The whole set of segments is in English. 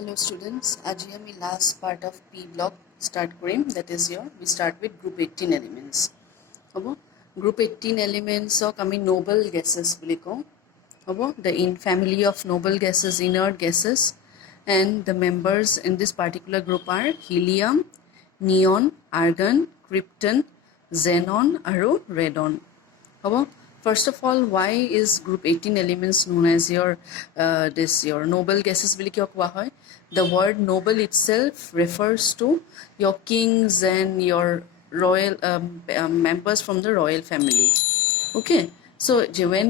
Hello students, আজি আমি last part of P block start Karim, that is your, we start with group 18 elements. হ'ব, group 18 elements ok আমি noble gases বুলি কওঁ. হ'ব, the in family of noble gases, inert gases, and the members in this particular group are helium, neon, argon, krypton, xenon আৰু radon. হ'ব, first of all, why is group 18 elements known as your your noble gases বুলি কিয় কোৱা হয়? The word noble itself refers to your kings and your royal members from the royal family. Okay, so when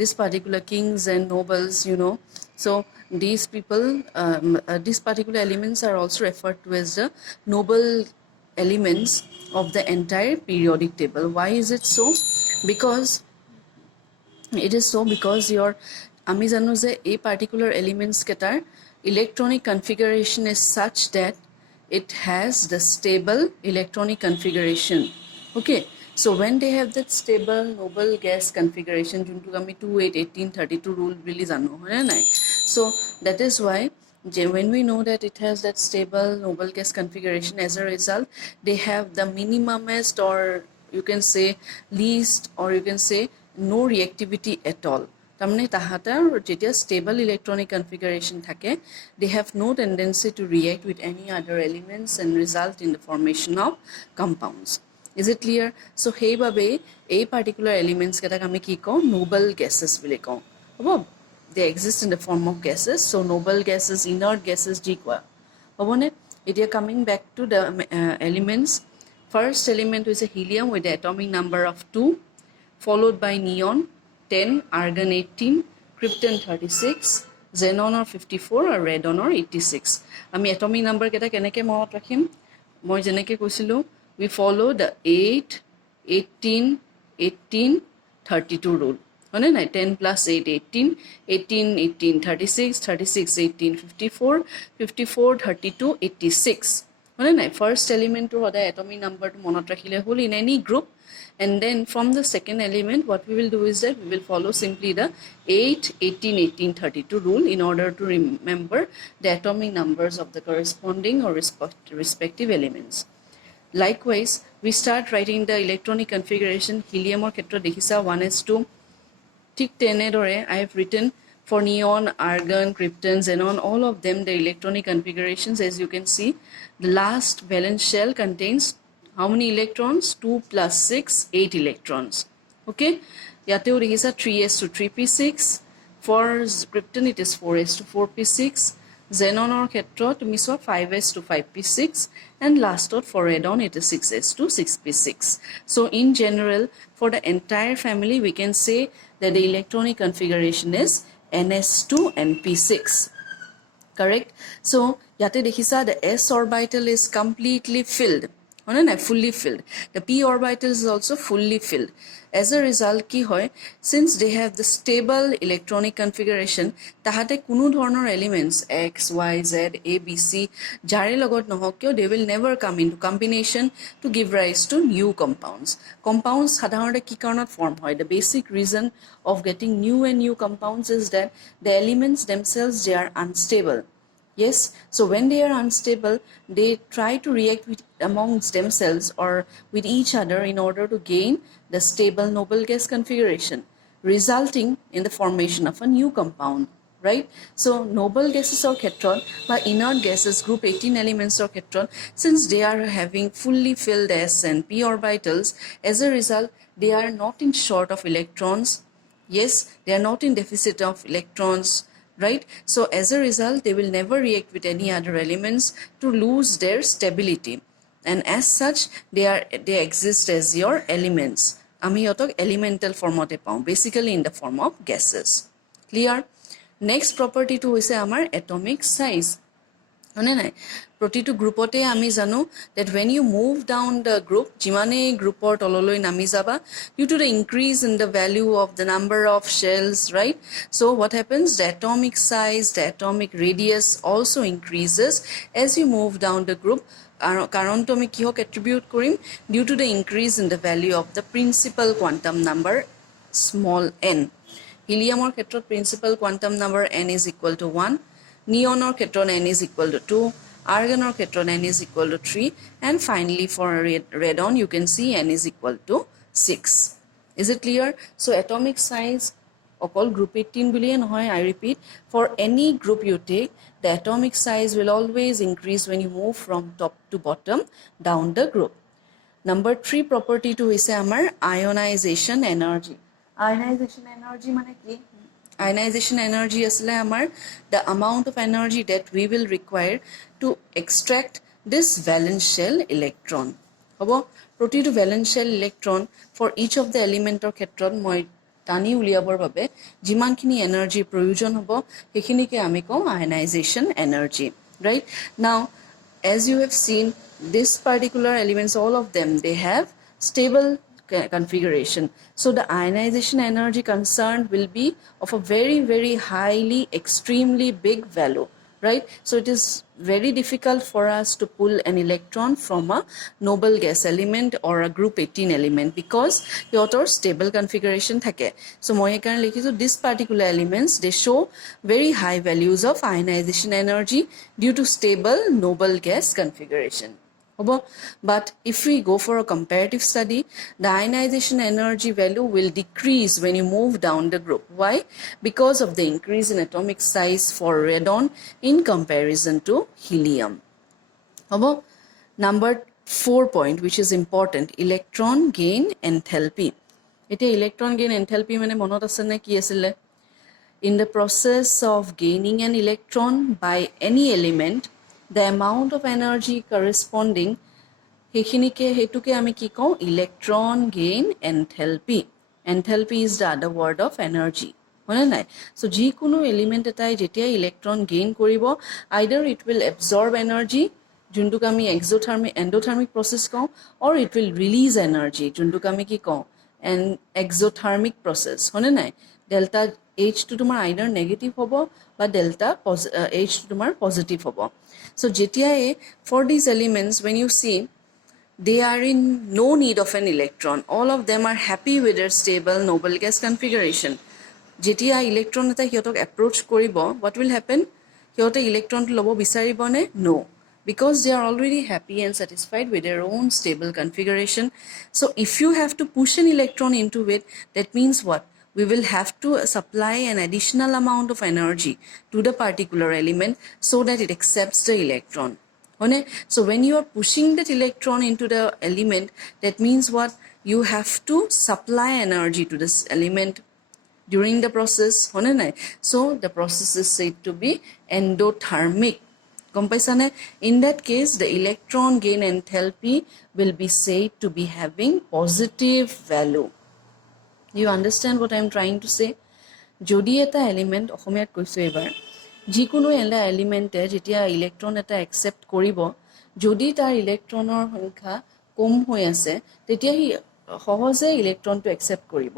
this particular kings and nobles, you know, so these people, these particular elements are also referred to as the noble elements of the entire periodic table. Why is it so? Because it is so because your আমি জানো যে এই particular elements cater electronic configuration is such that it has the stable electronic configuration. Okay, so when they have that stable noble gas configuration, যোনটো আমি 2 8 18 32 rule বুলি জানো হয় নাই, so that is why when we know that it has that stable noble gas configuration, as a result they have the minimumest, or you can say least, or you can say no reactivity at all. তাৰমানে তাহাঁতৰ যেতিয়া stable electronic configuration থাকে, they have no tendency to react with any other elements and result in the formation of compounds. Is it clear? So সেইভাবে এই particular elements কেটাক আমি কি কওঁ? Noble gases বুলি কওঁ. হ'ব, they exist in the form of gases, so noble gases, inert gases যি কোৱা হ'বনে? এতিয়া coming back to the elements, first element is a helium with the atomic number of 2, followed by neon 10, argon 18, krypton 36, xenon or 54, or radon or 86. আমি atomic number কেটা কেনেকে মনত ৰাখিম? মই যেনেকে কৈছিলো, we follow the 8, 18, 18, 32 rule. হয় নাই? 10 plus 8, 18, 18, 18, 36, 36, 18, 54, 54, 32, 86. হয় নাই? First element to the atomic number to মনত ৰাখিলে হ'ল in any group. And then from the second element, what we will do is that we will follow simply the 8, 18, 18, 32 rule in order to remember the atomic numbers of the corresponding or respective elements. Likewise, we start writing the electronic configuration. Helium or ketra dekhisa 1s2. Tik tenedore, I have written for neon, argon, krypton, xenon, all of them, the electronic configurations, as you can see, the last valence shell contains how many electrons? 2 plus 6, 8 electrons. Okay, yateu dekhisa 3s to 3p6. For krypton it is 4s to 4p6. Xenon or ketra tumi saw 5s to 5p6, and last for radon it is 6s to 6p6. So in general, for the entire family, we can say that the electronic configuration is ns to np6. Correct? So yate dekhisa the s orbital is completely filled. Fully filled. The p orbital is also fully filled. As a result, ki hoy, since they have the stable electronic configuration, tahate kunu dhornor elements x, y, z, a, b, c, jare logot nohok kyo, they will never come into combination to give rise to new compounds. Compounds sadharanothe ki karonot form hoy? The basic reason of getting new and new compounds is that the elements themselves, they are unstable. Yes, so when they are unstable, they try to react with amongst themselves or with each other in order to gain the stable noble gas configuration, resulting in the formation of a new compound, right? So noble gases or ketron, but inert gases, group 18 elements or ketron, since they are having fully filled s and p orbitals, as a result, they are not in short of electrons. Yes, they are not in deficit of electrons, right? So as a result, they will never react with any other elements to lose their stability, and as such they exist as your elements. Ami yotok elemental form ote pao, basically in the form of gases. Clear? Next property to hoise amar atomic size. হয়নে নাই? প্ৰতিটো গ্ৰুপতে আমি জানো that when you move down the group, যিমানে গ্ৰুপৰ তললৈ নামি যাবা, due to the increase in the value of the number of shells, right? So what happens? The atomic size, the atomic radius also increases as you move down the group. কারণটো আমি কিহক attribute Karim? Due to the increase in the value of the principal quantum number small n. Heliumৰ ক্ষেত্ৰত principal quantum number n is equal to 1. neonor ক্ষেত্ৰত n is equal to 2, argonor ক্ষেত্ৰত n is equal to 3, and finally for radon you can see n is equal to 6. Is it clear? So atomic size অকল group 18 বুলিয়ে নহয়, I repeat, for any group you take, the atomic size will always increase when you move from top to bottom down the group. Number 3 property to is our ionization energy. Ionization energy mane ki? Ionization energy asle amar the amount of energy that we will require to extract this valence shell electron. Hobo protitu valence shell electron for each of the element or khetron moi tani uliabor babe jiman khini energy proyojon hobo hekhini ke ami ko ionization energy, right? Now as you have seen, this particular elements, all of them, they have stable configuration. So the ionization energy concerned will be of a very, very highly, extremely big value, right? So it is very difficult for us to pull an electron from a noble gas element or a group 18 element because your stable configuration thake. So moi ekarone likhisu this particular elements, they show very high values of ionization energy due to stable noble gas configuration. But if we go for a comparative study, the ionization energy value will decrease when you move down the group. Why? Because of the increase in atomic size for radon in comparison to helium. Number 4 point, which is important, electron gain enthalpy. Ite electron gain enthalpy mane monot ase na ki asile? In the process of gaining an electron by any element, the amount of energy corresponding হেখিনিকে হেতুকে আমি কি কওঁ electron gain enthalpy. Enthalpy is the other word of energy, হয়নে নাই? চ' যিকোনো element এটাই যেতিয়া ইলেক্ট্ৰন গেইন কৰিব, আইদাৰ ইট উইল এবজৰ্ব এনাৰ্জি, যোনটোক আমি এণ্ডোথাৰ্মিক প্ৰচেছ কওঁ, or it will release energy, যোনটোক আমি কি কওঁ এক্সোথাৰ্মিক প্ৰচেছ, হয়নে নাই? ডেল্টা এইচটো তোমাৰ আইদাৰ নেগেটিভ হ'ব বা ডেল্টা এইচটো তোমাৰ পজিটিভ হ'ব. চ' যেতিয়াই for these elements when you see they are in no need of an electron, all of them are happy with their stable noble gas configuration. Jetia electron eta hiotok approach koribo, what will happen? Hiote electron to lobo bisaribone? No, because they are already happy and satisfied with their own stable configuration. So if you have to push an electron into it, that means what? We will have to supply an additional amount of energy to the particular element so that it accepts the electron. So when you are pushing that electron into the element, that means what? You have to supply energy to this element during the process. So the process is said to be endothermic. In that case, the electron gain enthalpy will be said to be having positive value. You understand what I am trying to say? Jodi eta element অসমীয়াত কৈছো এবাৰ, যিকোনো এটা এলিমেণ্টে যেতিয়া electron এটা accept কৰিব, যদি তাৰ ইলেক্ট্ৰনৰ সংখ্যা কম হৈ আছে তেতিয়া সি সহজে ইলেক্ট্ৰনটো একচেপ্ট কৰিব.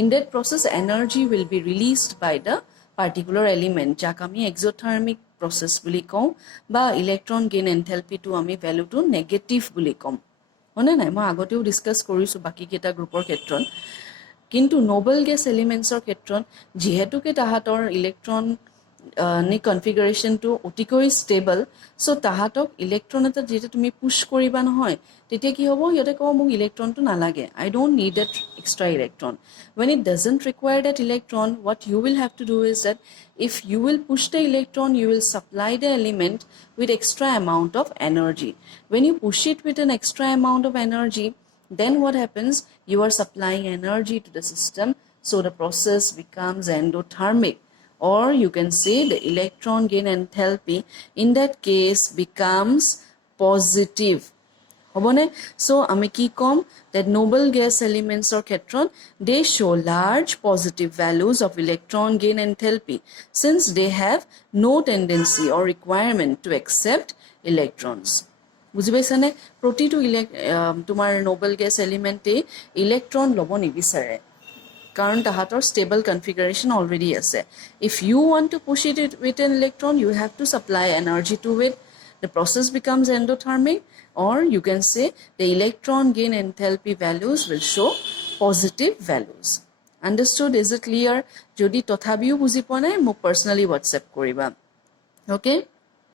In that process energy will be released by the particular element, যাক আমি এক্সোথাৰ্মিক প্ৰচেছ বুলি কওঁ, বা ইলেক্ট্ৰন গেইন এনথেলপিটো আমি ভেলুটো নেগেটিভ বুলি ক'ম, হয়নে নাই? মই আগতেও ডিছকাছ কৰিছোঁ বাকীকেইটা গ্ৰুপৰ ক্ষেত্ৰত. কিন্তু নোবেল গেছ এলিমেণ্টছৰ ক্ষেত্ৰত যিহেতুকে তাহাঁতৰ ইলেক্ট্ৰন কনফিগাৰেশ্যনটো অতিকৈ ষ্টেবল, চ' তাহাঁতক ইলেক্ট্ৰন এটা যেতিয়া তুমি পুছ কৰিবা নহয়, তেতিয়া কি হ'ব? সিহঁতে ক'ব মোক ইলেক্ট্ৰনটো নালাগে, I don't need that extra electron. When it doesn't require that electron, what you will have to do is that if you will push the electron, you will supply the element with extra amount of energy. When you push it with an extra amount of energy, then what happens? You are supplying energy to the system, so the process becomes endothermic. Or you can say the electron gain enthalpy in that case becomes positive. So আমি কি কম? That noble gas elements or ক্ষেত্ৰত they show large positive values of electron gain enthalpy since they have no tendency or requirement to accept electrons. বুজি পাইছানে? প্ৰতিটো তোমাৰ Nobel গেছ এলিমেণ্টে electron ল'ব নিবিচাৰে, কাৰণ তাহাঁতৰ stable configuration already আছে. If you want to push it with an electron, you have to supply energy to it. The process becomes endothermic, or you can say the electron gain enthalpy values will show positive values. Understood? Is it clear? Jodi tothabiu buji poa nai, mok personally WhatsApp koriba. Okay.